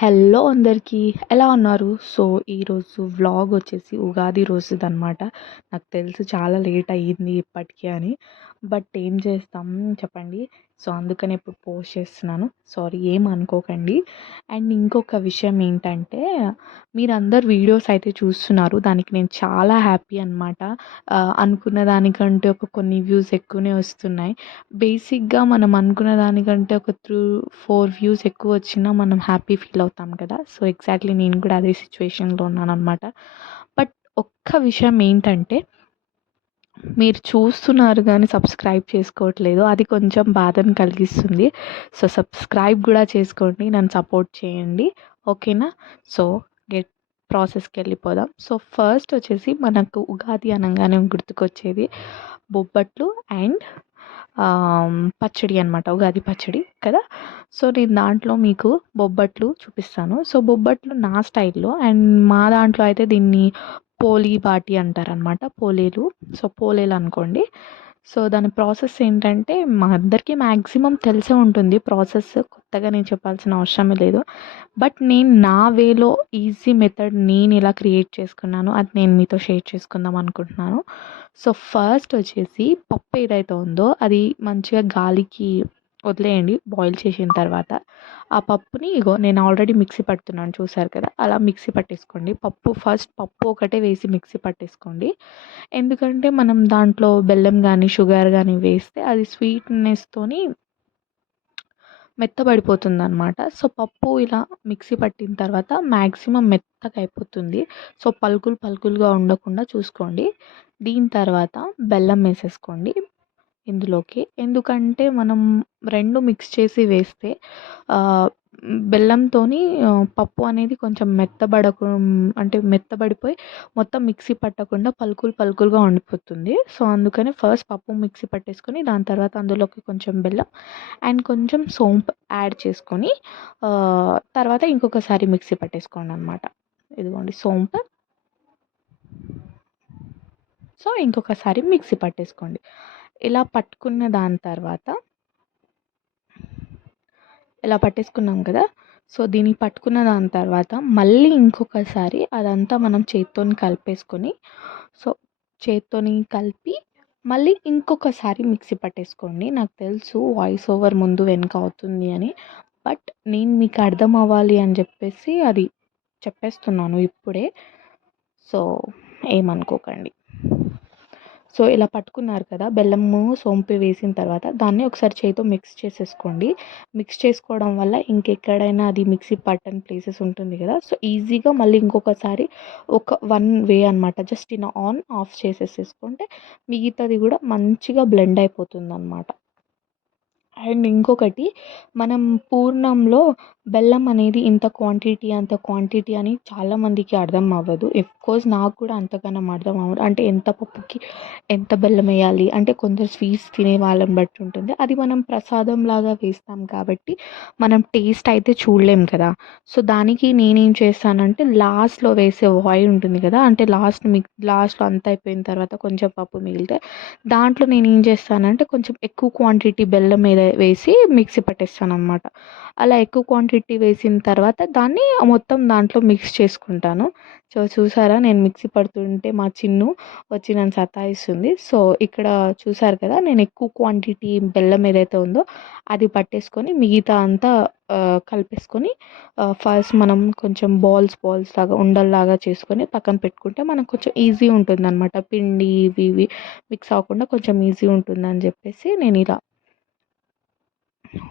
Hello అందరికీ ఎలా ఉన్నారు? సో, ఈరోజు వ్లాగ్ వచ్చేసి ఉగాది రోజుదనమాట. నాకు తెలుసు చాలా లేట్ అయ్యింది ఇప్పటికి అని. బట్ ఏం చేస్తాం చెప్పండి. సో, అందుకనే ఇప్పుడు పోస్ట్ చేస్తున్నాను. సారీ ఏమనుకోకండి. అండ్ ఇంకొక విషయం ఏంటంటే, మీరందరు వీడియోస్ అయితే చూస్తున్నారు. దానికి నేను చాలా హ్యాపీ అనమాట. అనుకున్న దానికంటే కొన్ని వ్యూస్ ఎక్కువనే వస్తున్నాయి. బేసిక్‌గా మనం అనుకున్న దానికంటే ఒక 4 వ్యూస్ ఎక్కువ వచ్చినా మనం హ్యాపీ ఫీల్ అవుతాం కదా! సో, ఎగ్జాక్ట్‌లీ నేను కూడా అదే సిట్యుయేషన్‌లో ఉన్నాననమాట. బట్ ఒక్క విషయం ఏంటంటే, మీరు చూస్తున్నారు గానీ సబ్స్క్రైబ్ చేసుకోవట్లేదు. అది కొంచెం బాధను కలిగిస్తుంది. సో, సబ్స్క్రైబ్ గూడా చేసుకోండి. నన్ను సపోర్ట్ చేయండి. ఓకేనా? సో, గెట్ ప్రాసెస్‌కెళ్ళిపోదాం. సో, ఫస్ట్ వచ్చేసి మనకు ఉగాది అనంగానే గుర్తుకొచ్చేది బొబ్బట్లు అండ్ పచ్చడి అనమాట. ఉగాది పచ్చడి కదా! సో, నేను దాంట్లో మీకు బొబ్బట్లు చూపిస్తాను. సో, బొబ్బట్లు నా స్టైల్‌లో అండ్ మా దాంట్లో అయితే దీన్ని పోలీ బాటి అంటారనమాట. పోలేలు. సో, పోలేలు అనుకోండి. సో, దాని ప్రాసెస్ ఏంటంటే మా అందరికీ మ్యాక్సిమం తెలిసే ఉంటుంది ప్రాసెస్. కొత్తగా నేను చెప్పాల్సిన అవసరమే లేదు. బట్ నేను నా వేలో ఈజీ మెథడ్ నేను ఎలా క్రియేట్ చేసుకున్నానో అది నేను మీతో షేర్ చేసుకుందాం అనుకుంటున్నాను. సో, ఫస్ట్ వచ్చేసి పప్పు ఏదైతే ఉందో అది మంచిగా గాలికి వదిలేయండి బాయిల్ చేసిన తర్వాత. ఆ పప్పుని ఇగో నేను ఆల్రెడీ మిక్సీ పడుతున్నాను చూసారు కదా! అలా మిక్సీ పట్టేసుకోండి. పప్పు ఒకటే వేసి మిక్సీ పట్టేసుకోండి. ఎందుకంటే మనం దాంట్లో బెల్లం గానీ, షుగర్ గానీ వేస్తే అది స్వీట్‌నెస్‌తోని మెత్తబడిపోతుందనమాట. సో, పప్పు ఇలా మిక్సీ పట్టిన తర్వాత మ్యాక్సిమం మెత్తగా అయిపోతుంది. సో, పలుకులుగా ఉండకుండా చూసుకోండి. దీని తర్వాత బెల్లం వేసేసుకోండి ఇందులోకి. ఎందుకంటే మనం 2 మిక్స్ చేసి వేస్తే బెల్లంతోని పప్పు అనేది కొంచెం అంటే మెత్తబడిపోయి మొత్తం మిక్సీ పట్టకుండా పలుకులుగా ఉండిపోతుంది. సో, అందుకని ఫస్ట్ పప్పు మిక్సీ పట్టేసుకొని దాని తర్వాత అందులోకి కొంచెం బెల్లం అండ్ కొంచెం సోంపు యాడ్ చేసుకొని తర్వాత ఇంకొకసారి మిక్సీ పట్టేసుకోండనమాట. ఇదిగోండి సోంపు. సో, ఇంకొకసారి మిక్సీ పట్టేసుకోండి. ఇలా పట్టుకున్న దాని తర్వాత ఇలా పట్టేసుకున్నాం కదా! సో, దీన్ని పట్టుకున్న దాని తర్వాత మళ్ళీ ఇంకొకసారి అదంతా మనం చేత్తోని కలిపేసుకొని సో, చేత్తోని కలిపి మళ్ళీ ఇంకొకసారి మిక్సీ పట్టేసుకోండి. నాకు తెలుసు వాయిస్ ఓవర్ ముందు వెనక అవుతుంది అని. బట్ నేను మీకు అర్థం అవ్వాలి అని చెప్పేసి అది చెప్పేస్తున్నాను ఇప్పుడే. సో, ఏమనుకోకండి. సో, ఇలా పట్టుకున్నారు కదా! బెల్లము, సోంపు వేసిన తర్వాత దాన్ని ఒకసారి చేయితో మిక్స్ చేసేసుకోండి. మిక్స్ చేసుకోవడం వల్ల ఇంకెక్కడైనా అది మిక్సీ పట్టని ప్లేసెస్ ఉంటుంది కదా! సో, ఈజీగా మళ్ళీ ఇంకొకసారి వన్ వే అనమాట. జస్ట్ ఇలా ఆన్, ఆఫ్ చేసేసేసుకుంటే మిగతాది కూడా మంచిగా బ్లెండ్ అయిపోతుందనమాట. అండ్ ఇంకొకటి మనం పూర్ణంలో బెల్లం అనేది ఇంత క్వాంటిటీ, అంత క్వాంటిటీ అని చాలామందికి అర్థం అవ్వదు. అఫ్‌కోర్స్ నాకు కూడా అంతగనం అర్థం అవ్వదు. అంటే ఎంత పప్పుకి ఎంత బెల్లం వేయాలి అంటే కొందరు స్వీట్స్ తినే వాళ్ళని బట్టి ఉంటుంది. అది మనం ప్రసాదంలాగా వేస్తాం కాబట్టి మనం టేస్ట్ అయితే చూడలేం కదా! సో, దానికి నేనేం చేస్తానంటే లాస్ట్‌లో వేసే ఆయిల్ ఉంటుంది కదా! అంటే లాస్ట్‌లో అంతా అయిపోయిన తర్వాత కొంచెం పప్పు మిగిలితే దాంట్లో నేనేం చేస్తానంటే కొంచెం ఎక్కువ క్వాంటిటీ బెల్లం వేసి మిక్సీ పట్టేస్తాననమాట. అలా ఎక్కువ క్వాంటిటీ వేసిన తర్వాత దాన్ని మొత్తం దాంట్లో మిక్స్ చేసుకుంటాను. సో, చూసారా నేను మిక్సీ పడుతుంటే మా చిన్ను వచ్చి నన్ను సతాయిస్తుంది. సో, ఇక్కడ చూసారు కదా! నేను ఎక్కువ క్వాంటిటీ బెల్లం ఏదైతే ఉందో అది పట్టేసుకొని మిగతా అంతా కలిపేసుకొని ఫస్ట్ మనం కొంచెం బాల్స్ లాగా ఉండల్లాగా చేసుకొని పక్కన పెట్టుకుంటే మనకు కొంచెం ఈజీ ఉంటుందనమాట. పిండి ఇవి మిక్స్ అవ్వకుండా కొంచెం ఈజీ ఉంటుందని చెప్పేసి నేను ఇలా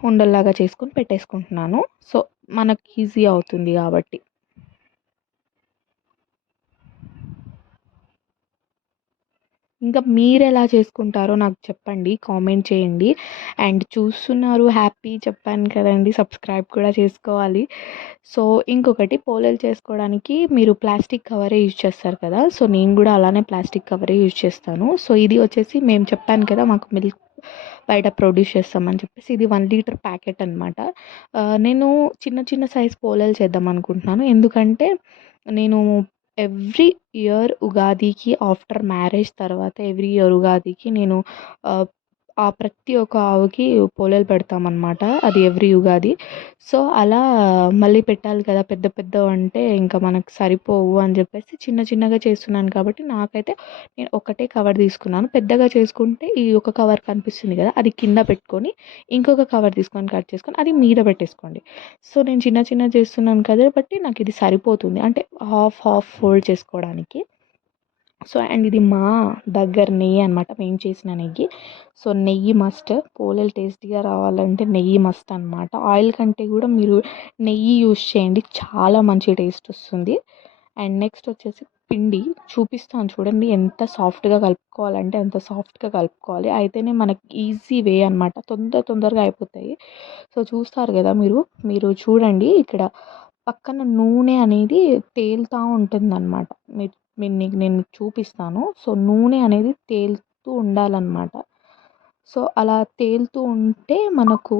ఉండల్లాగా చేసుకొని పెట్టేసుకుంటున్నాను. సో, మనకి ఈజీ అవుతుంది కాబట్టి. ఇంకా మీరెలా చేసుకుంటారో నాకు చెప్పండి. కామెంట్ చేయండి. అండ్ చూస్తున్నారు హ్యాపీ చెప్పాను కదండీ! సబ్స్క్రైబ్ కూడా చేసుకోవాలి. సో, ఇంకొకటి పోలేలు చేసుకోవడానికి మీరు ప్లాస్టిక్ కవరే యూజ్ చేస్తారు కదా! సో, నేను కూడా అలానే ప్లాస్టిక్ కవరే యూజ్ చేస్తాను. సో, ఇది వచ్చేసి మేము చెప్పాను కదా! మాకు మిల్క్ బయట ప్రొడ్యూస్ చేస్తామని చెప్పేసి ఇది 1 లీటర్ ప్యాకెట్ అనమాట. నేను చిన్న సైజ్ పోలేలు చేద్దాం అనుకుంటున్నాను. ఎందుకంటే నేను ఎవ్రీ ఇయర్ ఉగాదికి ఆఫ్టర్ మ్యారేజ్ తర్వాత ఎవ్రీ ఇయర్ ఉగాదికి నేను ఆహ్, ప్రతి ఒక్క ఆవుకి పోలేలు పెడతామన్నమాట. అది ఎవ్రీ యుగాది. సో, అలా మళ్ళీ పెట్టాలి కదా! పెద్ద పెద్దవంటే ఇంకా మనకు సరిపోవు అని చెప్పేసి చిన్న చిన్నగా చేస్తున్నాను కాబట్టి నాకైతే నేను ఒకటే కవర్ తీసుకున్నాను. పెద్దగా చేసుకుంటే ఈ ఒక కవర్ కనిపిస్తుంది కదా! అది కింద పెట్టుకొని ఇంకొక కవర్ తీసుకొని కట్ చేసుకొని అది మీద పెట్టేసుకోండి. సో, నేను చిన్న చిన్నగా చేస్తున్నాను కాబట్టి నాకిది సరిపోతుంది. అంటే హాఫ్ హాఫ్ ఫోల్డ్ చేసుకోవడానికి. సో, అండ్ ఇది మా దగ్గర నెయ్యి అనమాట. మేము చేసిన నెయ్యి. సో, నెయ్యి మస్ట్. పోలేలు టేస్టీగా రావాలంటే నెయ్యి మస్ట్ అనమాట. ఆయిల్ కంటే కూడా మీరు నెయ్యి యూజ్ చేయండి. చాలా మంచి టేస్ట్ వస్తుంది. అండ్ నెక్స్ట్ వచ్చేసి పిండి చూపిస్తాను చూడండి. ఎంత సాఫ్ట్‌గా కలుపుకోవాలంటే అంత సాఫ్ట్‌గా కలుపుకోవాలి. అయితేనే మనకి ఈజీ వే అనమాట. తొందరగా అయిపోతాయి. సో, చూస్తారు కదా మీరు. మీరు చూడండి ఇక్కడ పక్కన నూనె అనేది తేలుతా ఉంటుందన్నమాట. మీరు నేను మీకు చూపిస్తాను. సో, నూనె అనేది తేలుతూ ఉండాలన్నమాట. సో, అలా తేలుతూ ఉంటే మనకు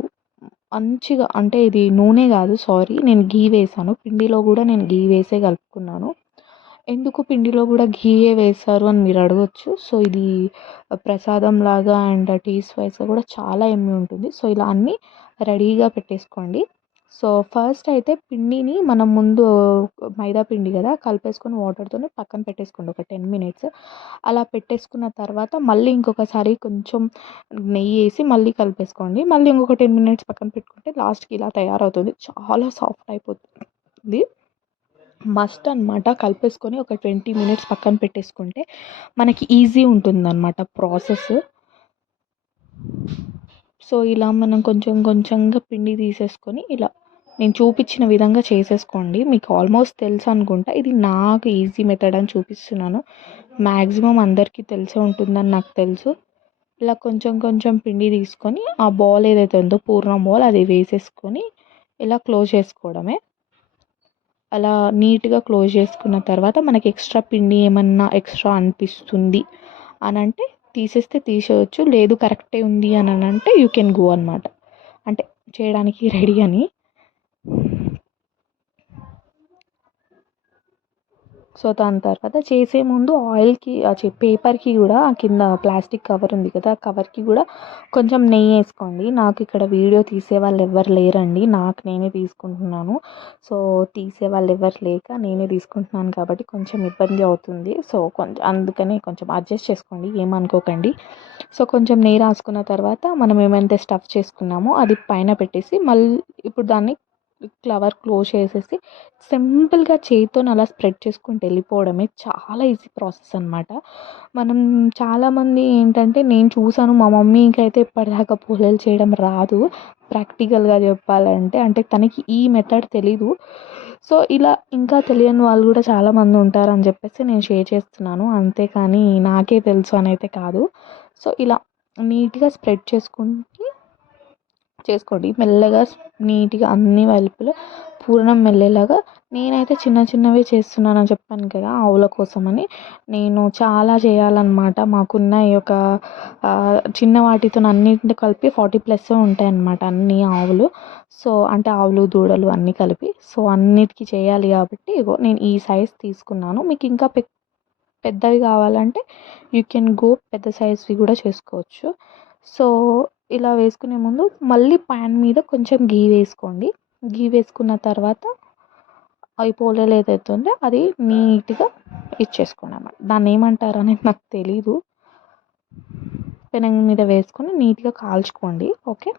మంచిగా అంటే ఇది నూనె కాదు సారీ, నేను ఘీ వేశాను. పిండిలో కూడా నేను ఘీ వేసే కలుపుకున్నాను. ఎందుకు పిండిలో కూడా ఘీయే వేశారు అని మీరు అడగొచ్చు. సో, ఇది ప్రసాదంలాగా అండ్ టేస్ట్ వైస్‌గా కూడా చాలా యమ్మీ ఉంటుంది. సో, ఇలా అన్నీ రెడీగా పెట్టేసుకోండి. సో, ఫస్ట్ అయితే పిండిని మనం ముందు మైదా పిండి కదా! కలిపేసుకొని వాటర్‌తోని పక్కన పెట్టేసుకోండి ఒక 10 మినిట్స్. అలా పెట్టేసుకున్న తర్వాత మళ్ళీ ఇంకొకసారి కొంచెం నెయ్యేసి మళ్ళీ కలిపేసుకోండి. మళ్ళీ ఇంకొక 10 మినిట్స్ పక్కన పెట్టుకుంటే లాస్ట్‌కి ఇలా తయారవుతుంది. చాలా సాఫ్ట్ అయిపోతుంది. మస్ట్ అనమాట. కలిపేసుకొని ఒక 20 మినిట్స్ పక్కన పెట్టేసుకుంటే మనకి ఈజీ ఉంటుందన్నమాట ప్రాసెస్. సో, ఇలా మనం కొంచెం కొంచెంగా పిండి తీసేసుకొని ఇలా నేను చూపించిన విధంగా చేసేసుకోండి. మీకు ఆల్మోస్ట్ తెలుసు అనుకుంటా. ఇది నాకు ఈజీ మెథడ్ అని చూపిస్తున్నాను. మ్యాక్సిమం అందరికీ తెలిసే ఉంటుందని నాకు తెలుసు. ఇలా కొంచెం కొంచెం పిండి తీసుకొని ఆ బాల్ ఏదైతే ఉందో పూర్ణం బాల్ అది వేసేసుకొని ఇలా క్లోజ్ చేసుకోవడమే. అలా నీట్‌గా క్లోజ్ చేసుకున్న తర్వాత మనకి ఎక్స్ట్రా పిండి ఏమన్నా ఎక్స్ట్రా అనిపిస్తుంది అనంటే తీసేయొచ్చు. లేదు కరెక్టే ఉంది అనంటే యూ కెన్ గో అనమాట. అంటే చేయడానికి రెడీ అని. సో, దాని తర్వాత చేసే ముందు ఆయిల్‌కి పేపర్‌కి కూడా కింద ప్లాస్టిక్ కవర్ ఉంది కదా! ఆ కవర్‌కి కూడా కొంచెం నెయ్యి వేసుకోండి. నాకు ఇక్కడ వీడియో తీసేవాళ్ళు ఎవ్వరు లేరండి. నాకు నేనే తీసుకుంటున్నాను. సో, తీసేవాళ్ళు ఎవరు లేక నేనే తీసుకుంటున్నాను కాబట్టి కొంచెం ఇబ్బంది అవుతుంది. సో, అందుకని కొంచెం అడ్జస్ట్ చేసుకోండి. ఏమనుకోకండి. సో, కొంచెం నెయ్యి రాసుకున్న తర్వాత మనం ఏమైతే స్టఫ్ చేసుకున్నామో అది పైన పెట్టేసి ఇప్పుడు దాన్ని కవర్ క్లోజ్ చేసేసి సింపుల్‌గా చేత్తోని అలా స్ప్రెడ్ చేసుకుంటూ వెళ్ళిపోవడమే. చాలా ఈజీ ప్రాసెస్ అనమాట. మనం చాలామంది ఏంటంటే నేను చూసాను మా మమ్మీకైతే ఇప్పటిదాకా పోలేలు చేయడం రాదు. ప్రాక్టికల్‌గా చెప్పాలంటే. అంటే తనకి ఈ మెథడ్ తెలీదు. సో, ఇలా ఇంకా తెలియని వాళ్ళు కూడా చాలామంది ఉంటారని చెప్పేసి నేను షేర్ చేస్తున్నాను. అంతేకానీ నాకే తెలుసు అనైతే కాదు. సో, ఇలా నీట్‌గా స్ప్రెడ్ చేసుకోండి. మెల్లగా నీట్‌గా అన్ని వైపులా పూర్ణం వెళ్ళేలాగా. నేనైతే చిన్న చిన్నవే చేస్తున్నానని చెప్పాను కదా! ఆవుల కోసమని. నేను చాలా చేయాలన్నమాట. మాకున్న ఈ యొక్క చిన్న వాటితోని అన్నిటిని కలిపి 40+ ఉంటాయన్నమాట అన్ని ఆవులు. సో, అంటే ఆవులు, దూడలు అన్నీ కలిపి. సో, అన్నిటికి చేయాలి కాబట్టి ఇగో నేను ఈ సైజ్ తీసుకున్నాను. మీకు ఇంకా పెద్దవి కావాలంటే యూ కెన్ గో పెద్ద సైజ్‌వి కూడా చేసుకోవచ్చు. సో, ఇలా వేసుకునే ముందు మళ్ళీ పాన్ మీద కొంచెం ఘీ వేసుకోండి. ఘీ వేసుకున్న తర్వాత ఈ పోలేలు ఏదైతే ఉందో అది నీట్‌గా ఇచ్చేసుకోండి అన్నమాట. దాన్ని ఏమంటారు అనేది నాకు తెలీదు. పెనం మీద వేసుకొని నీట్‌గా కాల్చుకోండి. ఓకే.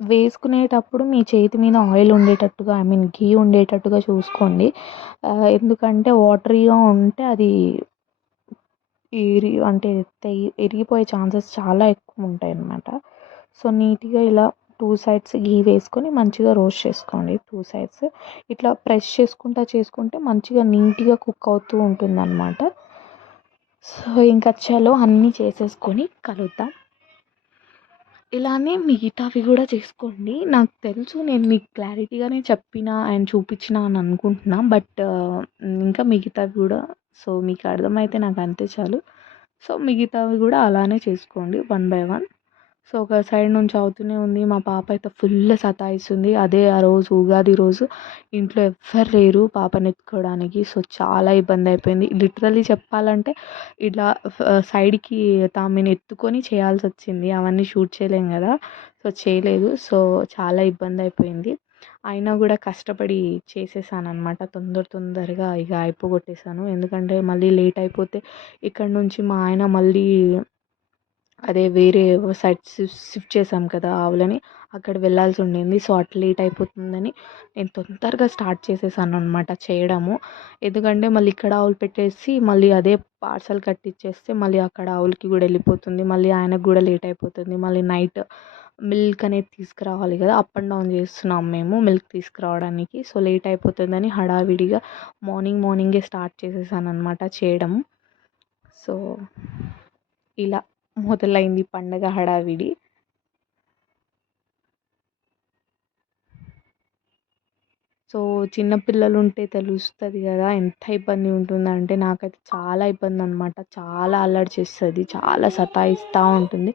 వేసుకునేటప్పుడు మీ చేతి మీద ఆయిల్ ఉండేటట్టుగా ఘీ ఉండేటట్టుగా చూసుకోండి. ఎందుకంటే వాటరీగా ఉంటే అది అంటే ఇరిగిపోయే ఛాన్సెస్ చాలా ఎక్కువ ఉంటాయన్నమాట. సో, నీట్‌గా ఇలా 2 సైడ్స్ ఘీ వేసుకొని మంచిగా రోస్ట్ చేసుకోండి 2 సైడ్స్. ఇట్లా ప్రెస్ చేసుకుంటే మంచిగా నీట్‌గా కుక్ అవుతూ ఉంటుందన్నమాట. సో, ఇంకా చలో అన్నీ చేసేసుకొని కలుద్దాం. ఇలానే మిగతావి కూడా చేసుకోండి. నాకు తెలుసు నేను మీకు క్లారిటీగానే చెప్పిన అండ్ చూపించిన అని అనుకుంటున్నా. బట్ ఇంకా మిగతావి కూడా సో, మీకు అర్థమైతే నాకు అంతే చాలు. సో, మిగతావి కూడా అలానే చేసుకోండి 1 బై 1. సో ఒక సైడ్ నుంచి అవుతూనే ఉంది. మా పాప అయితే ఫుల్ సతాయిస్తుంది. అదే ఆ రోజు ఉగాది రోజు ఇంట్లో ఎవ్వరు లేరు పాపని ఎత్తుకోవడానికి. సో చాలా ఇబ్బంది అయిపోయింది. లిటరల్లీ చెప్పాలంటే ఇట్లా సైడ్కి ఆమెని ఎత్తుకొని చేయాల్సి వచ్చింది. అవన్నీ షూట్ చేయలేం కదా, సో చేయలేదు. సో చాలా ఇబ్బంది అయిపోయింది. అయినా కూడా కష్టపడి చేసేసాను అనమాట. తొందరగా ఇక అయిపోగొట్టేసాను. ఎందుకంటే మళ్ళీ లేట్ అయిపోతే ఇక్కడ నుంచి మా ఆయన మళ్ళీ అదే వేరే సైడ్ షిఫ్ట్ చేసాం కదా ఆవులని, అక్కడ వెళ్ళాల్సి ఉండింది. సో అట్లా లేట్ అయిపోతుందని నేను తొందరగా స్టార్ట్ చేసేసాను అనమాట చేయడము. ఎందుకంటే మళ్ళీ ఇక్కడ ఆవులు పెట్టేసి మళ్ళీ అదే పార్సల్ కట్టిచ్చేస్తే మళ్ళీ అక్కడ ఆవులకి కూడా వెళ్ళిపోతుంది. మళ్ళీ ఆయనకు కూడా లేట్ అయిపోతుంది. మళ్ళీ నైట్ మిల్క్ అనేది తీసుకురావాలి కదా, అప్ అండ్ డౌన్ చేస్తున్నాం మేము మిల్క్ తీసుకురావడానికి. సో లేట్ అయిపోతుందని హడావిడిగా మార్నింగే స్టార్ట్ చేసేసాను అనమాట చేయడం. సో ఇలా మొదలైంది పండగ హడావిడి. సో చిన్న పిల్లలు ఉంటే తెలుస్తుంది కదా ఎంత ఇబ్బంది ఉంటుందంటే, నాకైతే చాలా ఇబ్బంది అనమాట. చాలా అల్లరి చేస్తుంది, చాలా సతాయిస్తూ ఉంటుంది.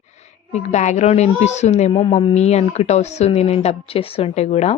మీకు బ్యాక్గ్రౌండ్ వినిపిస్తుందేమో మమ్మీ అనుకుంటా వస్తుంది నేను డబ్ చేస్తుంటే కూడా.